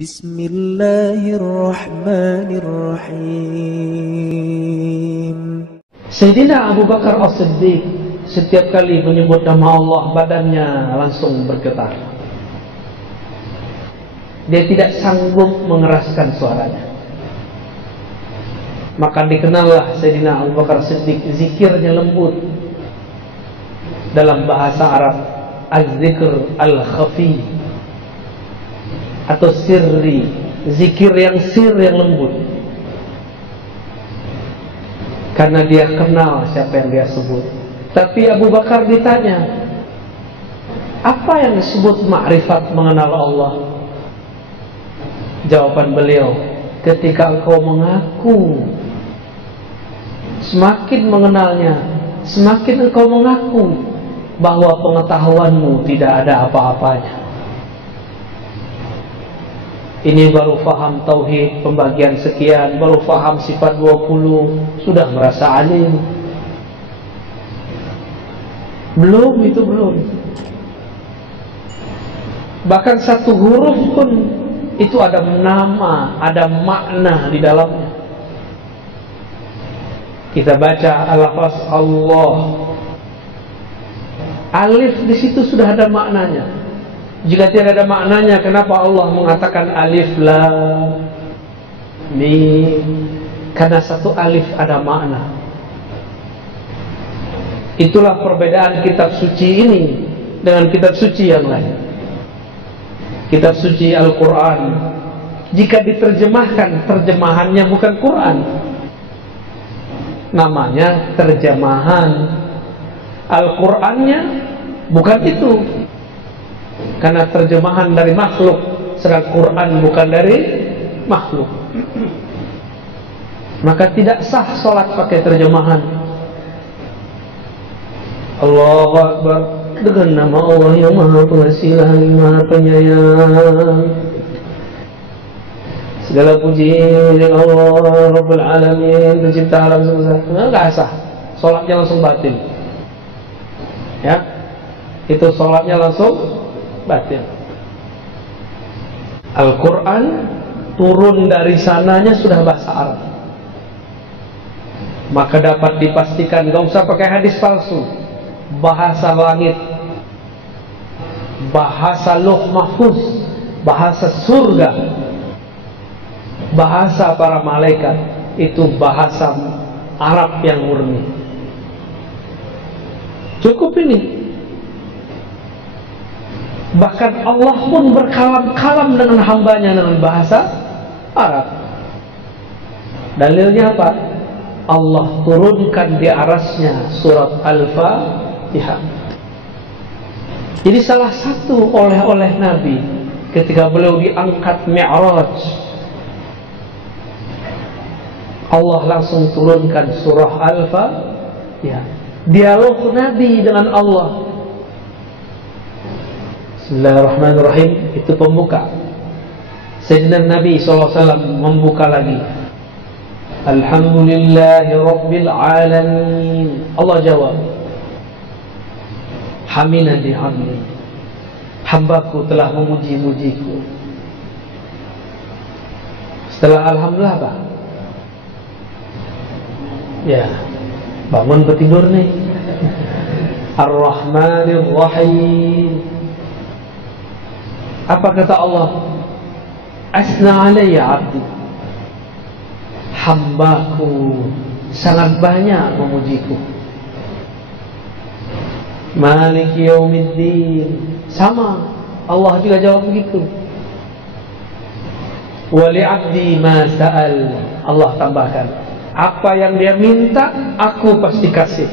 Bismillahirrahmanirrahim. Sayyidina Abu Bakar As-Siddiq setiap kali menyebut nama Allah, badannya langsung bergetar. Dia tidak sanggup mengeraskan suaranya. Maka dikenallah Sayyidina Abu Bakar As-Siddiq, zikirnya lembut. Dalam bahasa Arab, az-zikr al-khafi atau sirri, zikir yang sir, yang lembut. Karena dia kenal siapa yang dia sebut. Tapi Abu Bakar ditanya, apa yang disebut ma'rifat, mengenal Allah? Jawaban beliau, ketika engkau mengaku, semakin mengenalnya, semakin engkau mengaku bahwa pengetahuanmu tidak ada apa-apanya. Ini baru faham tauhid, pembagian sekian, baru faham sifat 20, sudah merasa alim. Belum, itu belum. Bahkan satu huruf pun itu ada nama, ada makna di dalamnya. Kita baca al-lafaz Allah, alif di situ sudah ada maknanya. Jika tidak ada maknanya, kenapa Allah mengatakan alif lam mim? Karena satu alif ada makna. Itulah perbedaan kitab suci ini dengan kitab suci yang lain. Kitab suci Al-Quran, jika diterjemahkan, terjemahannya bukan Quran, namanya terjemahan. Al-Qurannya bukan itu, karena terjemahan dari makhluk, sedangkan Quran bukan dari makhluk. Maka tidak sah sholat pakai terjemahan. Allahu Akbar dengan nama Allah yang Maha Pengasih lagi Maha Penyayang. Segala puji milik Allah Rabbul Alamin, pencipta alam semesta. Enggak sah, sholatnya langsung batil. Ya, itu sholatnya langsung batil. Al-Quran turun dari sananya sudah bahasa Arab, maka dapat dipastikan gak usah pakai hadis palsu. Bahasa langit, bahasa Lauh Mahfuz, bahasa surga, bahasa para malaikat, itu bahasa Arab yang murni. Cukup ini. Bahkan Allah pun berkalam-kalam dengan hambanya dengan bahasa Arab. Dalilnya apa? Allah turunkan di arasnya surat Al-Fatihah. Jadi salah satu oleh-oleh Nabi ketika beliau diangkat Mi'raj, Allah langsung turunkan surah Al-Fatihah. Dialog Nabi dengan Allah. Bismillahirrahmanirrahim, itu pembuka. Sayyidina Nabi SAW membuka lagi. Alhamdulillahi Rabbil Alamin. Allah jawab, Hamidani Abdi, hambaku telah memuji-mujiku. Setelah Alhamdulillah apa? Ya, bangun bertidur nih. Ar-Rahmanir Rahim. Apa kata Allah? Asna alayya abdi, hambaku sangat banyak memujiku. Maliki yaumiddin, sama Allah juga jawab begitu. Wali abdi ma sa'al, Allah tambahkan, apa yang dia minta aku pasti kasih.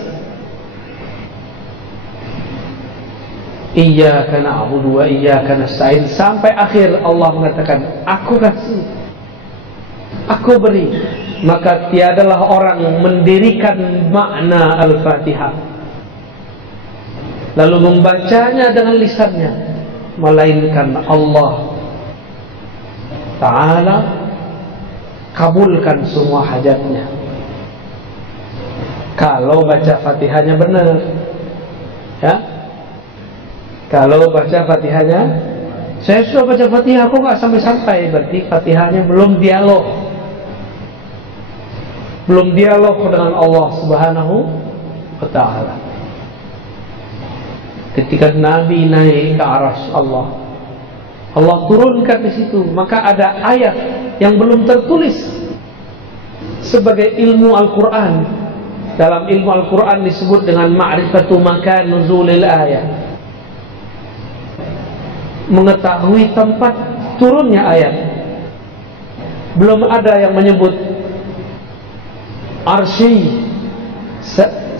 Iyyaka na'budu wa iyyaka nasta'in, sampai akhir Allah mengatakan aku kasih, aku beri. Maka tiadalah orang mendirikan makna Al-Fatihah lalu membacanya dengan lisannya, melainkan Allah Ta'ala kabulkan semua hajatnya kalau baca Fatihahnya benar. Ya, kalau baca Fatihahnya Saya sudah baca Fatihah, aku nggak sampai-sampai. Berarti Fatihahnya belum dialog. Belum dialog dengan Allah Subhanahu wa ta'ala. Ketika Nabi naik ke arasy Allah, Allah turunkan di situ, maka ada ayat yang belum tertulis sebagai ilmu Al-Quran. Dalam ilmu Al-Quran disebut dengan ma'rifatu makan nuzulil ayat, mengetahui tempat turunnya ayat. Belum ada yang menyebut arsy,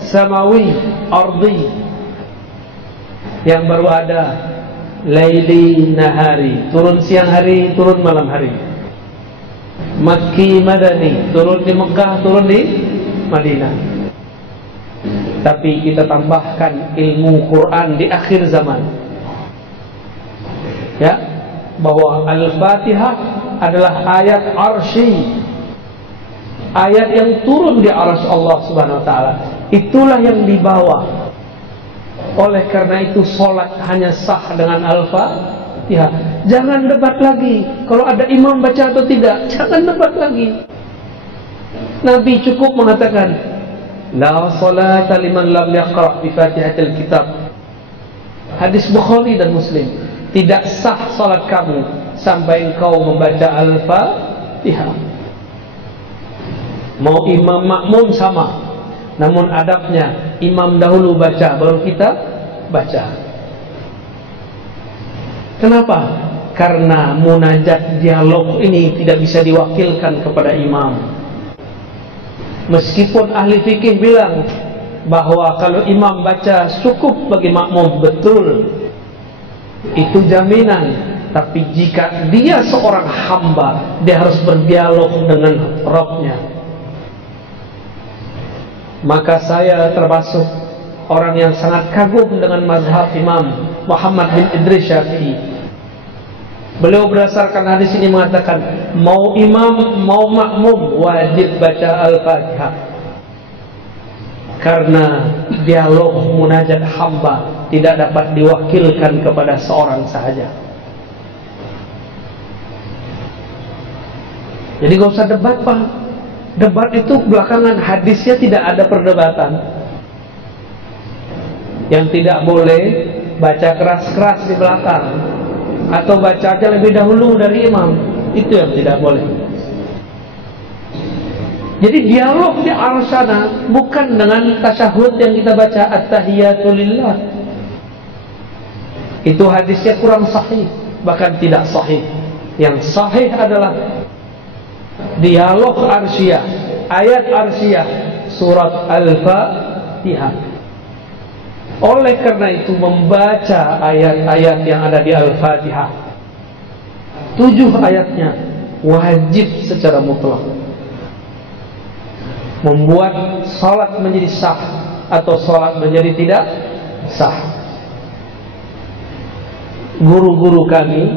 samawi, ardi. Yang baru ada laili nahari, turun siang hari, turun malam hari. Makki madani, turun di Mekah, turun di Madinah. Tapi kita tambahkan ilmu Quran di akhir zaman, ya, bahwa Al-Fatihah adalah ayat arsy, ayat yang turun di arasy Allah Subhanahu wa ta'ala. Itulah yang dibawa. Oleh karena itu solat hanya sah dengan Al-Fatihah. Jangan debat lagi kalau ada imam baca atau tidak. Jangan debat lagi. Nabi cukup mengatakan, la salata liman lam yaqra' bi Fatihatil Kitab. Hadis Bukhari dan Muslim. Tidak sah salat kamu sampai engkau membaca Al-Fatihah. Mau imam makmum sama, namun adabnya imam dahulu baca, baru kita baca. Kenapa? Karena munajat dialog ini tidak bisa diwakilkan kepada imam. Meskipun ahli fikih bilang bahwa kalau imam baca cukup bagi makmum, betul, itu jaminan. Tapi jika dia seorang hamba, dia harus berdialog dengan Rabbnya. Maka saya termasuk orang yang sangat kagum dengan mazhab Imam Muhammad bin Idris Syafi'i. Beliau berdasarkan hadis ini mengatakan, mau imam mau makmum wajib baca Al-Fatihah. Karena dialog munajat hamba tidak dapat diwakilkan kepada seorang sahaja. Jadi gak usah debat, Pak. Debat itu belakangan, hadisnya tidak ada perdebatan. Yang tidak boleh baca keras-keras di belakang, atau baca aja lebih dahulu dari imam. Itu yang tidak boleh. Jadi dialog di arah sana bukan dengan tasyahud yang kita baca at-tahiyatu lillah. Itu hadisnya kurang sahih, bahkan tidak sahih. Yang sahih adalah dialog arsyiyah, ayat arsyiyah, surat Al-Fatihah. Oleh karena itu membaca ayat-ayat yang ada di Al-Fatihah, 7 ayatnya wajib secara mutlak, membuat salat menjadi sah atau salat menjadi tidak sah. Guru-guru kami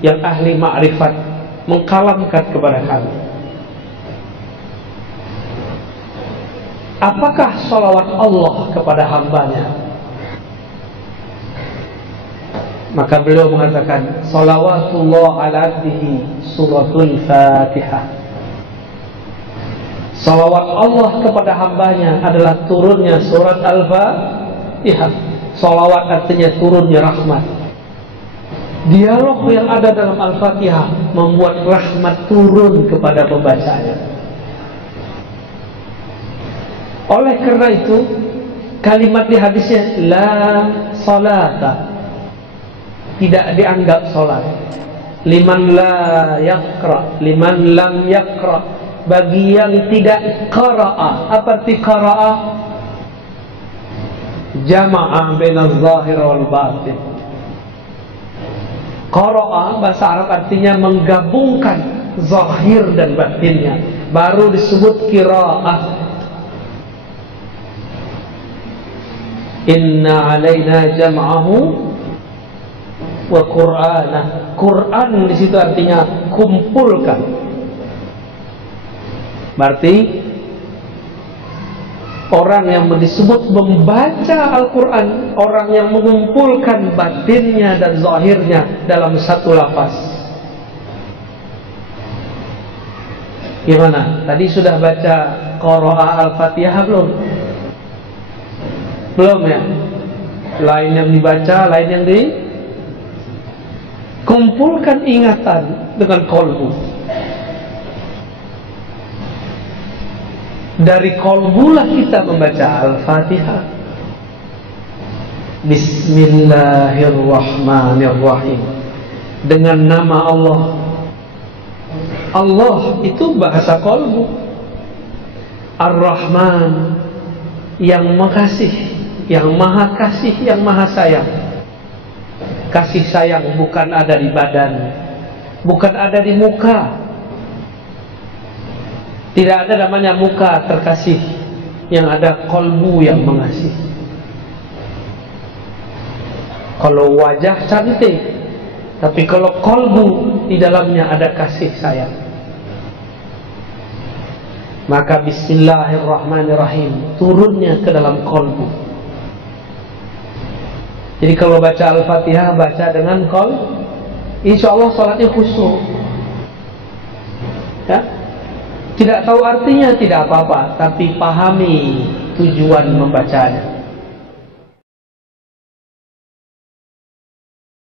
yang ahli ma'rifat mengkalamkan kepada kami, apakah salawat Allah kepada hambanya? Maka beliau mengatakan, salawatullah ala abdihi suratul Fatihah. Salawat Allah kepada hambanya adalah turunnya surat Al-Fatihah. Salawat artinya turunnya rahmat. Dialog yang ada dalam Al-Fatihah membuat rahmat turun kepada pembacanya. Oleh karena itu, kalimat di hadisnya la salata tidak dianggap salat. Liman la yaqra, liman lam yaqra, bagi yang tidak qara'a. Apa arti qara'a? Jama'a bainaz zahir wal batin. Qara'a bahasa Arab artinya menggabungkan zahir dan batinnya, baru disebut qira'ah. Inna alaina jam'ahu wa Qur'anah. Quran di situ artinya kumpulkan. Berarti Orang yang disebut membaca Al-Quran, orang yang mengumpulkan batinnya dan zahirnya dalam satu lafaz. Gimana? Tadi sudah baca Qara'a Al-Fatihah belum? Belum ya? Lain yang dibaca, lain yang dikumpulkan ingatan dengan kolbu. Dari kolbulah kita membaca Al-Fatihah. Bismillahirrahmanirrahim. Dengan nama Allah. Allah itu bahasa kolbu. Ar-Rahman, yang mengasihi, yang maha kasih, yang maha sayang. Kasih sayang bukan ada di badan, bukan ada di muka. Tidak ada namanya muka terkasih, yang ada kolbu yang mengasihi. Kalau wajah cantik, tapi kalau kolbu di dalamnya ada kasih sayang, maka Bismillahirrahmanirrahim turunnya ke dalam kolbu. Jadi kalau baca Al-Fatihah, baca dengan kolbu, insya Allah salatnya khusyuk. Ya, tidak tahu artinya tidak apa-apa, tapi pahami tujuan membacanya.